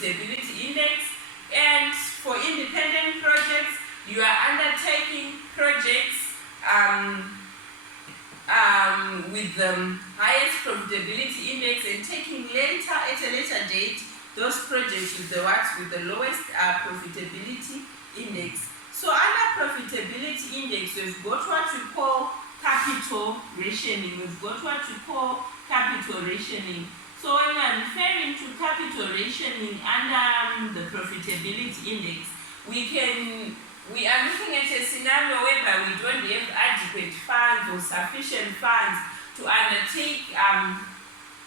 profitability index. And for independent projects, you are undertaking projects with the highest profitability index and taking at a later date those projects with the lowest profitability index. So under profitability index, we've got what we call capital rationing. So when we are referring to capital rationing under the profitability index, we are looking at a scenario whereby we don't have adequate funds or sufficient funds to undertake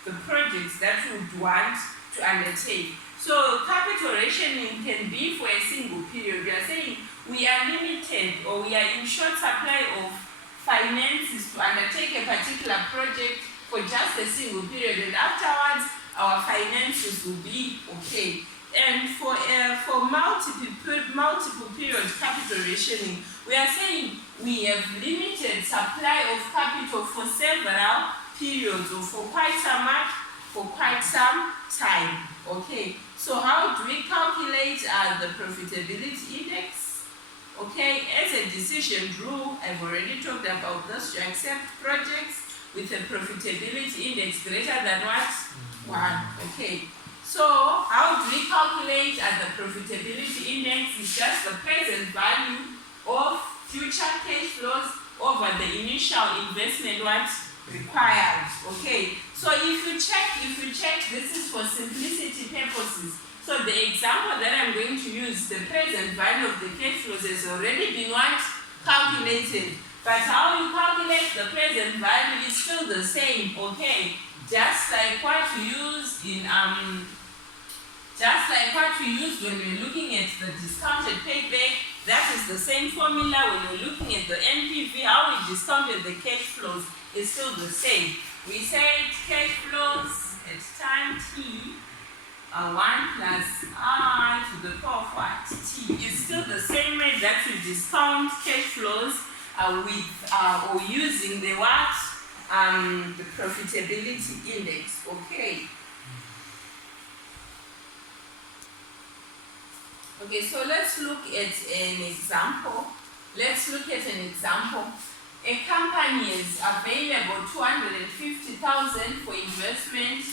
the projects that we would want to undertake. So capital rationing can be for a single period. We are saying we are limited or we are in short supply of finances to undertake a particular project for just a single period, and afterwards our finances will be okay. And for multiple period capital rationing, we are saying we have limited supply of capital for several periods or for quite some time. Okay, so how do we calculate the profitability index? Okay, as a decision rule, I've already talked about this. You accept projects with a profitability index greater than what? 1. Okay. So how do we calculate the profitability index? It's just the present value of future cash flows over the initial investment required. Okay. So if you check, this is for simplicity purposes. So the example that I'm going to use, the present value of the cash flows has already been calculated. But how you calculate the present value is still the same. Okay. Just like what we use when we're looking at the discounted payback, that is the same formula when we're looking at the NPV. How we discounted the cash flows is still the same. We said cash flows at time t 1 plus I to the power of what? T is still the same rate that we discount cash flows or using the the profitability index. Okay. Okay, so let's look at an example. A company is available 250,000 for investment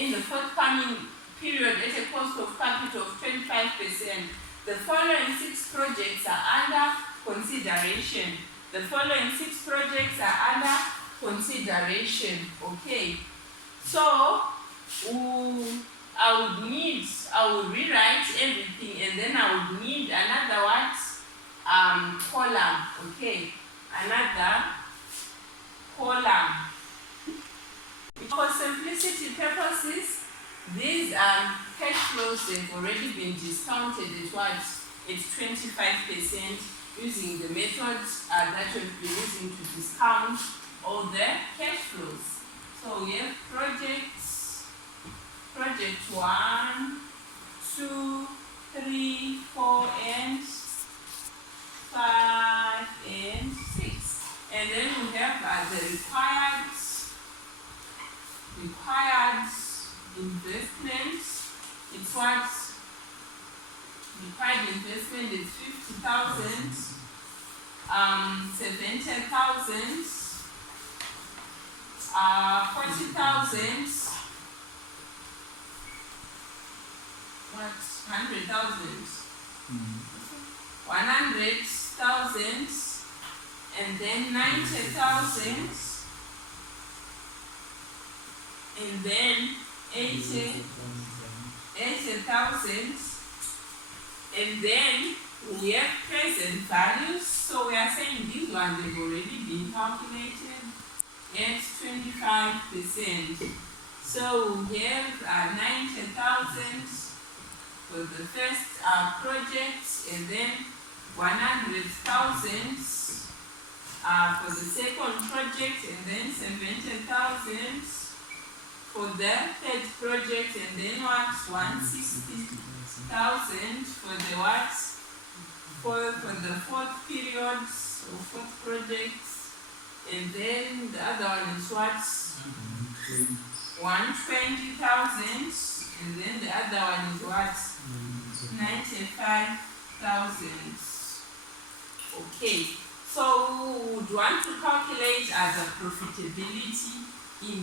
in the forthcoming period at a cost of capital of 25%. The following 6 projects are under consideration. Okay. So I would rewrite everything, and then I would need another column. Okay, another column. For simplicity purposes, these cash flows have already been discounted at 25% using the methods that we've been using to discount all the cash flows. So we have project 1, 2, 3, 4, and 5, and 6. And then we have the required investment. It's required investment is 50,000, 70,000, 40,000, 100,000, 100,000, and then 90,000, and then 80,000, and then we have present values. So we are saying these ones have already been calculated at 25%. So we have 90,000 for the first project, and then 100,000 for the second project, and then 70,000 for the third project, and then 160,000 for the fourth period or fourth project, and then the other one is 120,000 and then the other one is what? 95,000. Okay, so we would want to calculate as a profitability